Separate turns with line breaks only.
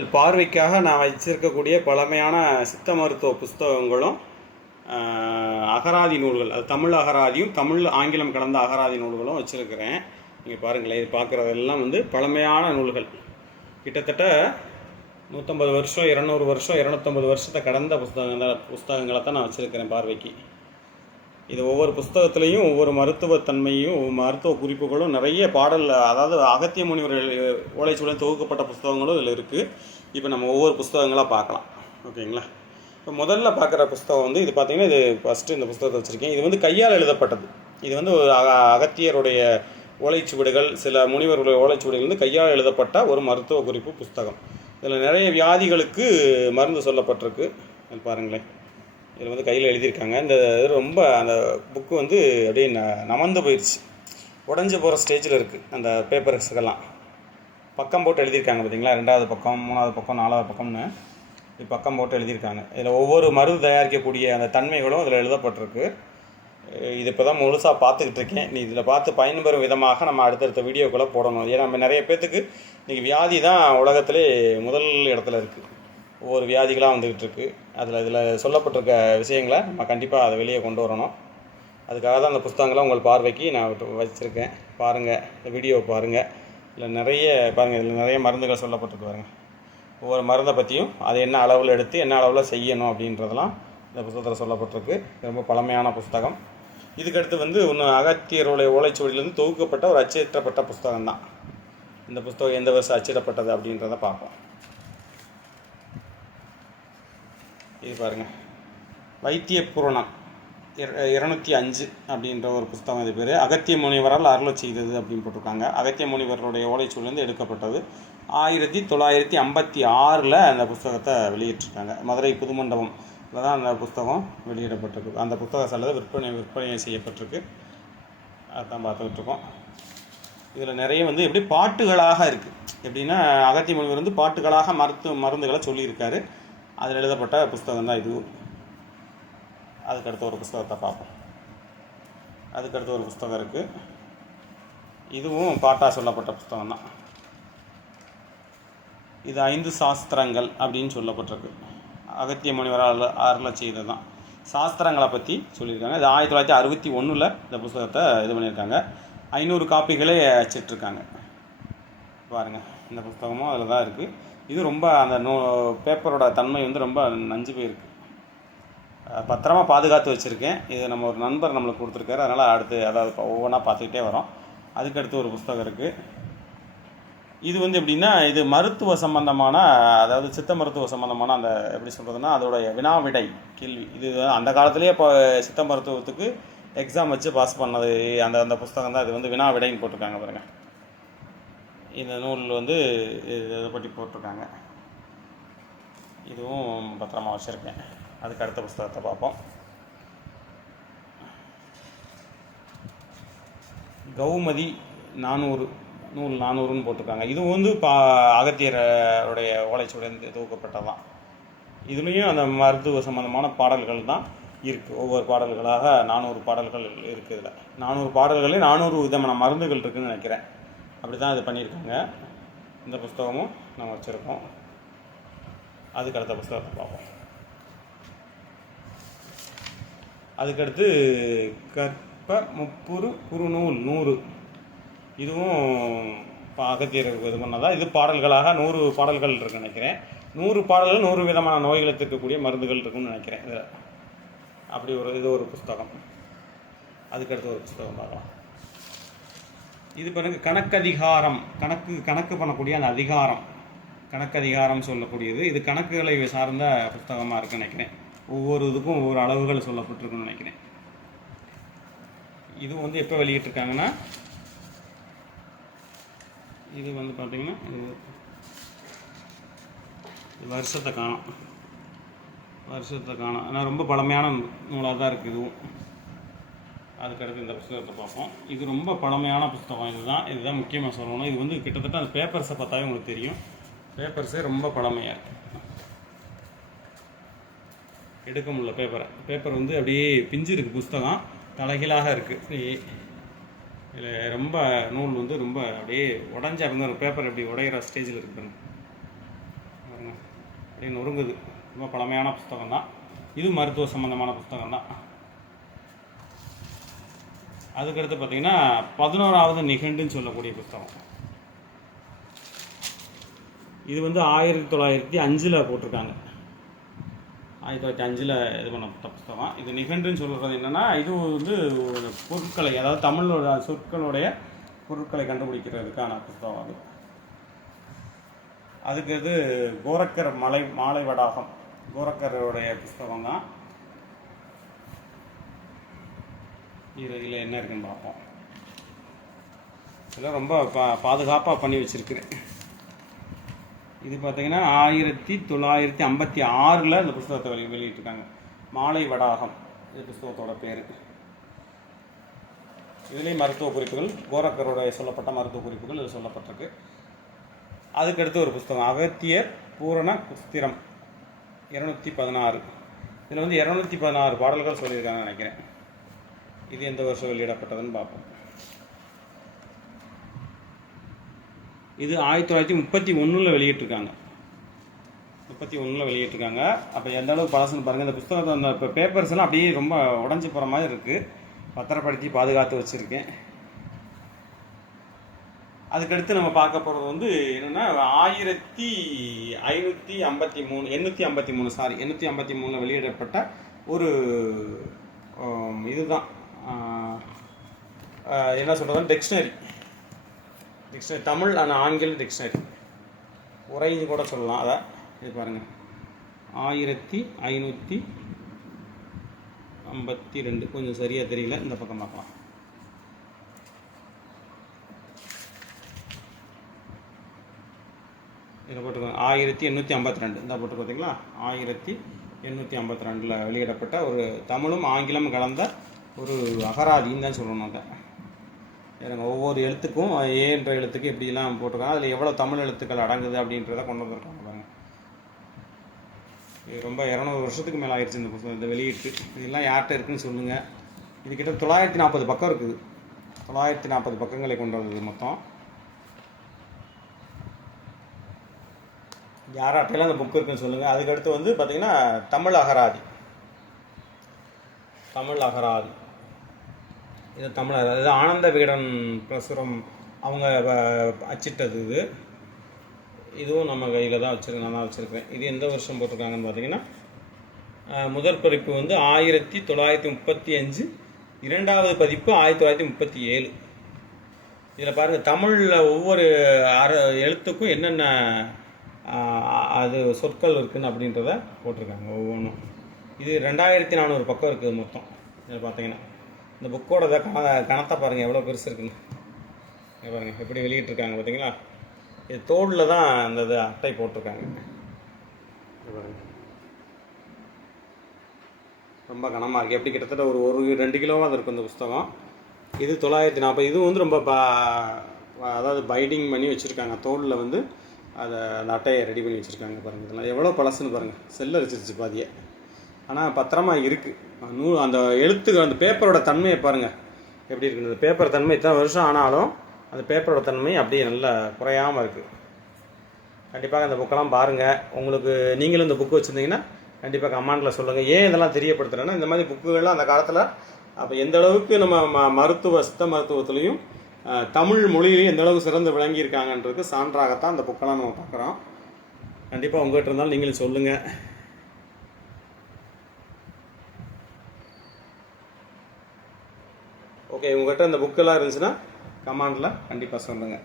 பார்வைக்காக நான் வச்சிருக்கக்கூடிய பழமையான சித்த மருத்துவ புஸ்தகங்களும் அகராதி நூல்கள் அது தமிழ் அகராதியும் தமிழ் ஆங்கிலம் கலந்த அகராதி நூல்களும் வச்சுருக்கிறேன். நீங்கள் பாருங்களேன் இது பார்க்குறதெல்லாம் வந்து பழமையான நூல்கள். கிட்டத்தட்ட நூற்றம்பது வருஷம் இரநூறு வருஷம் இரநூத்தம்பது வருஷத்தை கடந்த புஸ்தகங்களை புஸ்தகங்களை தான் நான் வச்சுருக்கிறேன் பார்வைக்கு. இது ஒவ்வொரு புஸ்தகத்துலேயும் ஒவ்வொரு மருத்துவத்தன்மையும் மருத்துவ குறிப்புகளும் நிறைய பாடல் அதாவது அகத்திய முனிவர்கள் எழு- தொகுக்கப்பட்ட புஸ்தகங்களும் இதில் இருக்குது இப்போ நம்ம ஒவ்வொரு புஸ்தகங்களாக பார்க்கலாம். ஓகேங்களா? இப்போ முதல்ல பார்க்குற புஸ்தகம் வந்து இது பார்த்திங்கன்னா இது ஃபஸ்ட்டு இந்த புஸ்தகத்தை வச்சுருக்கேன். இது வந்து கையால் எழுதப்பட்டது. இது வந்து ஒரு அக அகத்தியருடைய ஓலைச்சுவடுகள் சில முனிவர்களுடைய ஓலைச்சுவடுகள் வந்து கையால் எழுதப்பட்ட ஒரு மருத்துவ குறிப்பு புஸ்தகம். இதில் நிறைய வியாதிகளுக்கு மருந்து சொல்லப்பட்டிருக்கு. பாருங்களேன். இதில் வந்து கையில் எழுதியிருக்காங்க. இந்த இது ரொம்ப அந்த புக்கு வந்து அப்படியே ந நமந்து போயிடுச்சு உடஞ்சி போகிற ஸ்டேஜில் இருக்குது அந்த பேப்பர்ஸுக்கெல்லாம் பக்கம் போட்டு எழுதியிருக்காங்க பார்த்தீங்களா? ரெண்டாவது பக்கம் மூணாவது பக்கம் நாலாவது பக்கம்னு. இது பக்கம் போட்டு எழுதியிருக்காங்க. இதில் ஒவ்வொரு மருந்து தயாரிக்கக்கூடிய அந்த தன்மைகளும் இதில் எழுதப்பட்டிருக்கு. இது இப்போ தான் முழுசாக பார்த்துக்கிட்டு இருக்கேன். நீ இதில் பார்த்து பயன்பெறும் விதமாக நம்ம அடுத்தடுத்த வீடியோக்குள்ளே போடணும். ஏன்னா நம்ம நிறைய பேர்த்துக்கு இன்றைக்கி வியாதி தான் உலகத்திலே முதல் இடத்துல இருக்குது ஒவ்வொரு வியாதிகளாக வந்துக்கிட்டு இருக்குது அதில் இதில் சொல்லப்பட்டிருக்க விஷயங்களை நம்ம கண்டிப்பாக அதை வெளியே கொண்டு வரணும். அதுக்காக தான் அந்த புஸ்தகங்களை உங்கள் பார்வைக்கு நான் வச்சுருக்கேன். பாருங்கள் இந்த வீடியோவை பாருங்கள் இல்லை நிறைய பாருங்கள் இதில் நிறைய மருந்துகள் சொல்லப்பட்டிருக்கு பாருங்கள் ஒவ்வொரு மருந்தை பற்றியும் அது என்ன அளவில் எடுத்து என்ன அளவில் செய்யணும் அப்படின்றதெல்லாம் இந்த புத்தகத்தில் சொல்லப்பட்டிருக்கு. ரொம்ப பழமையான புஸ்தகம். இதுக்கடுத்து வந்து ஒன்று அகத்தியருடைய ஓலைச்சுவடியிலேருந்து தொகுக்கப்பட்ட ஒரு அச்சிடப்பட்ட புஸ்தகம் தான் இந்த புஸ்தகம் எந்த வருஷம் அச்சிடப்பட்டது அப்படின்றத பார்ப்போம். இது பாருங்கள் வைத்திய பூரணம் இர- அஞ்சு அப்படின்ற ஒரு புஸ்தகம் இது பேர். அகத்திய முனிவரால் அருளச் செய்தது அப்படின்னு போட்டிருக்காங்க. அகத்திய முனிவருடைய ஓலைச்சூழலேருந்து எடுக்கப்பட்டது. ஆயிரத்தி தொள்ளாயிரத்தி ஐம்பத்தி ஆறில் அந்த புஸ்தகத்தை வெளியிட்டிருக்காங்க. மதுரை புதுமண்டபம் தான் அந்த புஸ்தகம் வெளியிடப்பட்டிருக்கு. அந்த புத்தக சாலை விற்பனை விற்பனை செய்யப்பட்டிருக்கு. அதான் பார்த்துக்கிட்டு இருக்கோம் இதில் நிறைய வந்து எப்படி பாட்டுகளாக இருக்குது எப்படின்னா அகத்திய முனிவர் வந்து பாட்டுகளாக மருத்துவ மருந்துகளை சொல்லியிருக்காரு. அதில் எழுதப்பட்ட புஸ்தகம் தான் இதுவும் அதுக்கடுத்து ஒரு புஸ்தகத்தை பார்ப்போம். அதுக்கடுத்து ஒரு புஸ்தகம் இருக்குது இதுவும் பாட்டாக சொல்லப்பட்ட புஸ்தகம் தான். இது ஐந்து சாஸ்திரங்கள் அப்படின்னு சொல்லப்பட்டிருக்கு. அகத்திய முனிவரால் அருள செய்தது தான். சாஸ்திரங்களை பற்றி சொல்லியிருக்காங்க. இது ஆயிரத்தி தொள்ளாயிரத்தி அறுபத்தி ஒன்றில் இந்த புஸ்தகத்தை இது பண்ணியிருக்காங்க. ஐநூறு காப்பிகளே அச்சிட்ருக்காங்க பாருங்கள் இந்த புஸ்தகமும் அதில் தான் இருக்குது இது ரொம்ப அந்த நூ பேப்பரோட தன்மை வந்து ரொம்ப நஞ்சு போயிருக்கு. பத்திரமாக பத்திரமா பாதுகாத்து வச்சுருக்கேன். இது நம்ம ஒரு நண்பர் நம்மளுக்கு கொடுத்துருக்காரு. அதனால் அடுத்து அதாவது ஒவ்வொன்றா பார்த்துக்கிட்டே வரோம். அதுக்கடுத்து ஒரு புஸ்தகம் இருக்குது இது வந்து எப்படின்னா இது மருத்துவ சம்பந்தமான அதாவது சித்த மருத்துவ சம்பந்தமான அந்த எப்படி சொல்கிறதுனா அதோடைய வினாவிடை கேள்வி. இது அந்த காலத்திலேயே இப்போ சித்த மருத்துவத்துக்கு எக்ஸாம் வச்சு பாஸ் பண்ணது அந்த அந்த புஸ்தகம் தான். இது வந்து வினாவிடைன்னு போட்டிருக்காங்க பாருங்கள் இந்த நூல் வந்து இதை பற்றி போட்டிருக்காங்க. இதுவும் பத்திரமாக வச்சுருக்கேன். அதுக்கு அடுத்த புஸ்தகத்தை பார்ப்போம். கௌமதி நானூறு நூல் நானூறுன்னு போட்டிருக்காங்க. இது வந்து பா அகத்தியருடைய ஓலைச்சுவடிந்து தொகுக்கப்பட்டதான் இதுலேயும் அந்த மருத்துவ சம்பந்தமான பாடல்கள் தான் இருக்குது ஒவ்வொரு பாடல்களாக நானூறு பாடல்கள் இருக்குது இதில். நானூறு பாடல்களே நானூறு விதமான மருந்துகள் இருக்குதுன்னு நினைக்கிறேன். அப்படி தான் இது பண்ணியிருக்காங்க. இந்த புஸ்தகமும் நம்ம வச்சுருக்கோம். அதுக்கு அடுத்த புஸ்தகத்தை பார்ப்போம். அதுக்கடுத்து கற்ப முப்புரு குறுநூல் நூறு. இதுவும் இப்போ அகத்தியர்கள் இது பண்ணதான். இது பாடல்களாக நூறு பாடல்கள் இருக்குன்னு நினைக்கிறேன். நூறு பாடல்கள் நூறு விதமான நோய்களை தீர்க்கக்கூடிய மருந்துகள் இருக்குன்னு நினைக்கிறேன் இதில். அப்படி ஒரு இது ஒரு புஸ்தகம். அதுக்கடுத்து ஒரு புஸ்தகம் பார்க்கலாம். இது பிறகு கணக்கதிகாரம். கணக்கு கணக்கு பண்ணக்கூடிய அந்த அதிகாரம். கணக்கதிகாரம் சொல்லக்கூடியது. இது கணக்குகளை சார்ந்த புத்தகமாக இருக்குன்னு நினைக்கிறேன். ஒவ்வொரு இதுக்கும் ஒவ்வொரு அளவுகள் சொல்லப்பட்டிருக்குன்னு நினைக்கிறேன். இது வந்து எப்போ வெளியிட்டிருக்காங்கன்னா இது வந்து பார்த்தீங்கன்னா இது இது வருஷத்தை காணும். வருஷத்தை காணும். ஆனால் ரொம்ப பழமையான நூலாக தான் இருக்குது இதுவும். அதுக்கடுத்து இந்த புஸ்தகத்தை பார்ப்போம். இது ரொம்ப பழமையான புஸ்தகம் இதுதான் இதுதான் முக்கியமாக சொல்லணும். இது வந்து கிட்டத்தட்ட அந்த பேப்பர்ஸை பார்த்தாவே உங்களுக்கு தெரியும். பேப்பர்ஸே ரொம்ப பழமையாக இருக்குது எடுக்க முடியல பேப்பரை பேப்பர் வந்து அப்படியே பிஞ்சு இருக்குது புஸ்தகம். தலைகீழாக இருக்குது இதில் ரொம்ப நூல் வந்து ரொம்ப அப்படியே உடஞ்ச இருந்த ஒரு பேப்பர் அப்படி உடையிற ஸ்டேஜில் இருக்குது அப்படியே நொறுங்குது. ரொம்ப பழமையான புஸ்தகம் தான் இது மருத்துவ சம்மந்தமான புஸ்தகம் தான் அதுக்கடுத்து பார்த்தீங்கன்னா பதினோராவது நிகண்டுன்னு சொல்லக்கூடிய புத்தகம். இது வந்து ஆயிரத்தி தொள்ளாயிரத்தி அஞ்சில் போட்டிருக்காங்க. ஆயிரத்தி தொள்ளாயிரத்தி அஞ்சில் இது பண்ண புத்தகம். இது நிகண்டுன்னு சொல்கிறது என்னென்னா இது வந்து ஒரு பொருட்களை அதாவது தமிழோட சொற்களுடைய பொருட்களை கண்டுபிடிக்கிறதுக்கான புத்தகம் அது. அதுக்கு இது கோரக்கர் மலை மாலை வடாகம் கோரக்கருடைய புஸ்தகம் தான் இது இதில் என்ன இருக்குன்னு பார்ப்போம். இதெல்லாம் ரொம்ப பா பாதுகாப்பாக பண்ணி வச்சுருக்குறேன். இது பார்த்தீங்கன்னா ஆயிரத்தி தொள்ளாயிரத்தி ஐம்பத்தி ஆறில் இந்த புஸ்தகத்தை வெளி வெளியிட்டிருக்காங்க. மாலை வடாகம் இது புஸ்தகத்தோட பேர். இதுலேயும் மருத்துவ குறிப்புகள் கோரக்கரோட சொல்லப்பட்ட மருத்துவ குறிப்புகள் இது சொல்லப்பட்டிருக்கு. அதுக்கடுத்து ஒரு புஸ்தகம் அகத்தியர் பூரண குஸ்திரம் இரநூத்தி பதினாறு. இதில் வந்து இரநூத்தி பதினாறு பாடல்கள் சொல்லியிருக்காங்கன்னு நினைக்கிறேன். இது எந்த வருஷம் வெளியிடப்பட்டதுன்னு பார்ப்போம். இது ஆயிரத்தி தொள்ளாயிரத்தி முப்பத்தி ஒன்றில் வெளியிட்டிருக்காங்க. முப்பத்தி ஒன்றில் வெளியிட்டிருக்காங்க. அப்போ எந்த அளவுக்கு பழசுன்னு பாருங்கள் இந்த புஸ்தகத்தை அந்த இப்போ பேப்பர்ஸ் எல்லாம் அப்படியே ரொம்ப உடஞ்சி போகிற மாதிரி இருக்குது பத்திரப்படுத்தி பாதுகாத்து வச்சுருக்கேன். அதுக்கடுத்து நம்ம பார்க்க போகிறது வந்து என்னென்னா ஆயிரத்தி ஐநூற்றி ஐம்பத்தி மூணு எண்ணூற்றி ஐம்பத்தி மூணு சாரி எண்ணூற்றி ஐம்பத்தி மூணில் வெளியிடப்பட்ட ஒரு இதுதான். என்ன சொல்கிறது டிக்ஷனரி டிக்ஷனரி தமிழ் அண்ட் ஆங்கில டிக்ஷனரி உரைன்னு கூட சொல்லலாம். அதை இது பாருங்கள் ஆயிரத்தி ஐநூற்றி ஐம்பத்தி ரெண்டு கொஞ்சம் சரியாக தெரியல. இந்த பக்கம் பார்க்கலாம். இதில் போட்டுக்கோங்க ஆயிரத்தி எண்ணூற்றி ஐம்பத்தி ரெண்டு இந்த போட்டு பார்த்தீங்களா ஆயிரத்தி எண்ணூற்றி ஐம்பத்தி ரெண்டில் வெளியிடப்பட்ட ஒரு தமிழும் ஆங்கிலம் கலந்த ஒரு அகராதின்னு தான் சொல்லணும் அதை எனக்கு ஒவ்வொரு எழுத்துக்கும் ஏன்ற எழுத்துக்கு எப்படிலாம் போட்டிருக்காங்க. அதில் எவ்வளோ தமிழ் எழுத்துக்கள் அடங்குது அப்படின்றத கொண்டு வந்திருக்காங்க இது ரொம்ப இரநூறு வருஷத்துக்கு மேலே ஆயிடுச்சு இந்த புத்தகம் இந்த வெளியீட்டு. இதெல்லாம் யார்கிட்ட இருக்குன்னு சொல்லுங்கள் இது கிட்ட தொள்ளாயிரத்தி நாற்பது பக்கம் இருக்குது. தொள்ளாயிரத்தி நாற்பது பக்கங்களை கொண்டு வந்தது மொத்தம். யார்கிட்டலாம் அந்த புக் இருக்குன்னு சொல்லுங்கள் அதுக்கடுத்து வந்து பார்த்திங்கன்னா தமிழ் அகராதி. தமிழ் அகராதி. இது தமிழர் அது ஆனந்த விகடன் பிரசுரம் அவங்க வ- அச்சிட்டது இது. இதுவும் நம்ம கையில் தான் வச்சுருக்கேன் நான் தான் வச்சுருக்கேன் இது எந்த வருஷம் போட்டிருக்காங்கன்னு பார்த்தீங்கன்னா முதற் பதிப்பு வந்து ஆயிரத்தி தொள்ளாயிரத்தி முப்பத்தி அஞ்சு இரண்டாவது பதிப்பு ஆயிரத்தி தொள்ளாயிரத்தி முப்பத்தி ஏழு. இதில் பாருங்கள் தமிழில் ஒவ்வொரு அர எழுத்துக்கும் என்னென்ன அது சொற்கள் இருக்குன்னு அப்படின்றத போட்டிருக்காங்க ஒவ்வொன்றும் இது ரெண்டாயிரத்தி நானூறு பக்கம் இருக்குது மொத்தம் இதில் பார்த்தீங்கன்னா இந்த புக்கோட இதை கண கணத்தை பாருங்கள் எவ்வளோ பெருசு இருக்குன்னு. இங்க பாருங்கள் எப்படி வெளியிட்டிருக்காங்க பார்த்தீங்களா? இது தோளில் தான் அந்த இது அட்டை போட்டிருக்காங்க. ரொம்ப கனமாக இருக்குது எப்படி கிட்டத்தட்ட ஒரு ஒரு ரெண்டு கிலோவாக இருக்கும் இந்த புஸ்தகம். இது தொள்ளாயிரத்தி நாற்பது இதுவும் வந்து ரொம்ப பா அதாவது பைடிங் பண்ணி வச்சுருக்காங்க. தோலில் வந்து அதை அந்த அட்டையை ரெடி பண்ணி வச்சுருக்காங்க பாருங்கள் இதெல்லாம் எவ்வளோ பழசுன்னு பாருங்கள் செல்ல அரிச்சிருச்சு பாதியே. ஆனால் பத்திரமா இருக்குது நூ அந்த எழுத்துக்கு அந்த பேப்பரோட தன்மையை பாருங்கள் எப்படி இருக்குது இந்த பேப்பர் தன்மை இத்தனை வருஷம் ஆனாலும் அந்த பேப்பரோட தன்மை அப்படியே நல்லா குறையாமல் இருக்குது கண்டிப்பாக இந்த புக்கெல்லாம் பாருங்கள் உங்களுக்கு நீங்களும் இந்த புக்கு வச்சுருந்தீங்கன்னா கண்டிப்பாக கமாண்டில் சொல்லுங்கள் ஏன் இதெல்லாம் தெரியப்படுத்துகிறேன்னா இந்த மாதிரி புக்குகள்லாம் அந்த காலத்தில் அப்போ எந்த அளவுக்கு நம்ம ம மருத்துவ சித்த மருத்துவத்துலேயும் தமிழ் மொழியிலையும் எந்த அளவுக்கு சிறந்து விளங்கியிருக்காங்கன்றதுக்கு சான்றாகத்தான் அந்த புக்கெல்லாம் நம்ம பார்க்குறோம். கண்டிப்பாக உங்கள்கிட்ட இருந்தாலும் நீங்களும் சொல்லுங்கள் ஓகே உங்கள்கிட்ட அந்த புக்கெல்லாம் இருந்துச்சுன்னா கமாண்டில் கண்டிப்பாக சொல்லுங்கள்